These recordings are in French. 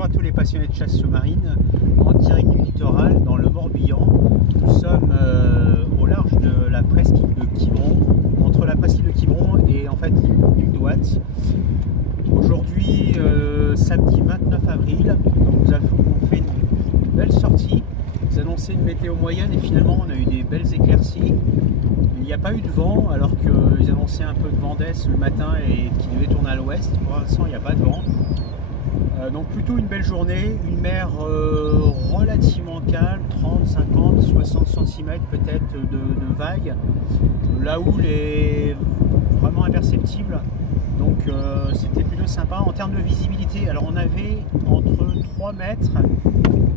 Bonjour à tous les passionnés de chasse sous-marine, en direct du littoral dans le Morbihan. Nous sommes au large de la presqu'île de Quiberon, entre la presqu'île de Quiberon et en fait l'île d'Ouate. Aujourd'hui, samedi 29 avril, nous avons fait une belle sortie. Vous annoncez une météo moyenne et finalement on a eu des belles éclaircies. Il n'y a pas eu de vent alors qu'ils annonçaient un peu de vent d'est le matin et qui devait tourner à l'ouest. Pour l'instant il n'y a pas de vent. Donc plutôt une belle journée, une mer relativement calme, 30, 50, 60 cm peut-être de vagues. La houle est vraiment imperceptible, donc c'était plutôt sympa. En termes de visibilité, alors on avait entre 3 mètres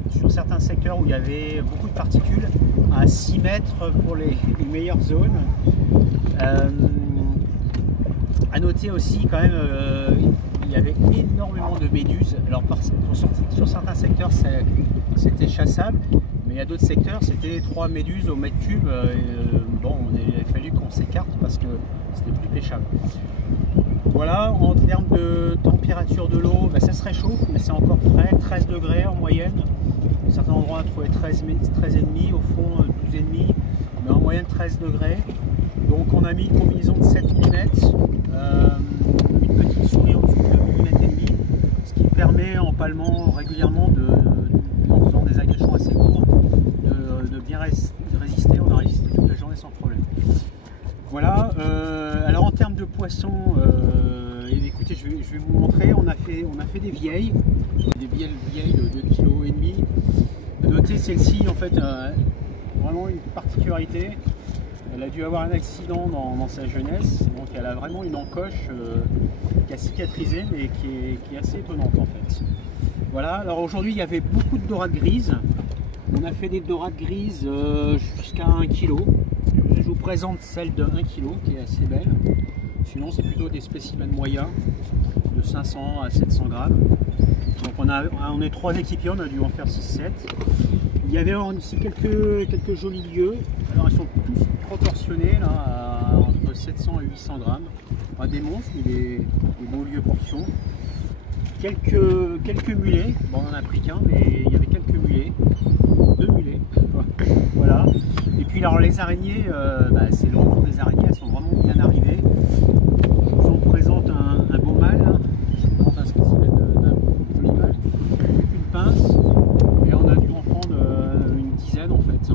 sur certains secteurs où il y avait beaucoup de particules, à 6 mètres pour les meilleures zones. À noter aussi quand même, il y avait énormément de méduses. Alors sur certains secteurs c'était chassable, mais il y a d'autres secteurs c'était 3 méduses au mètre cube. Bon, il a fallu qu'on s'écarte parce que c'était plus pêchable. Voilà, en termes de température de l'eau, ça se réchauffe, mais c'est encore frais, 13 degrés en moyenne. À certains endroits on a trouvé 13,5, au fond 12,5, mais en moyenne 13 degrés. Donc on a mis une combinaison de 7 mm, une petite souris en dessous de 2,5 mm, ce qui permet en palmant régulièrement, en faisant des agressions assez courtes, de bien résister. On a résisté toute la journée sans problème. Voilà, alors en termes de poissons, écoutez, je vais vous montrer, on a fait des vieilles de 2,5 kg. Notez celle-ci en fait, vraiment une particularité. Elle a dû avoir un accident dans sa jeunesse, donc elle a vraiment une encoche qui a cicatrisé, mais qui est assez étonnante en fait. Voilà, alors aujourd'hui il y avait beaucoup de dorades grises. On a fait des dorades grises jusqu'à 1 kg. Je vous présente celle de 1 kg qui est assez belle. Sinon c'est plutôt des spécimens moyens de 500 à 700 grammes. Donc on est 3 équipiers, on a dû en faire 6-7. Il y avait aussi quelques jolis lieux. Alors ils sont tous proportionnés là, entre 700 et 800 grammes. Pas des monstres, mais des beaux lieux portions. Quelques mulets. Bon, on n'en a pris qu'un, mais il y avait quelques mulets. 2 mulets. Voilà. Et puis alors les araignées, c'est le retour des araignées, elles sont vraiment bien arrivées. Je vous en présente un beau mâle. Je vous présente un spécimen d'un joli mâle. Une pince. Et on a dû en prendre une dizaine en fait.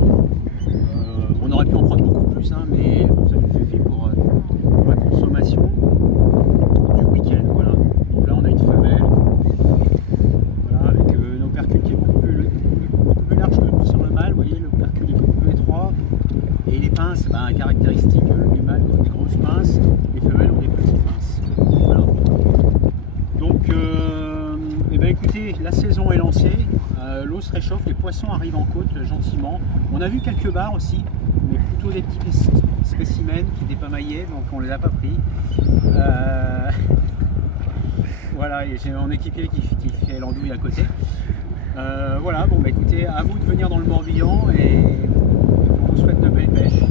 On aurait pu en prendre beaucoup plus, mais ça nous suffit pour la consommation du week-end. Voilà. Donc là on a une femelle, voilà, avec un opercule qui est beaucoup plus large que sur le mâle. Vous voyez, l'opercule est beaucoup plus étroit. Et les pinces, caractéristiques du mâle, des grosses pinces. Les femelles ont des petites pinces. Voilà. Donc, écoutez, la saison est lancée. L'eau se réchauffe, les poissons arrivent en côte gentiment. On a vu quelques bars aussi, mais plutôt des petits spécimens qui n'étaient pas maillés, donc on les a pas pris. Voilà, j'ai mon équipier qui fait l'andouille à côté. Voilà, écoutez, à vous de venir dans le Morbihan et on vous souhaite de belles pêches.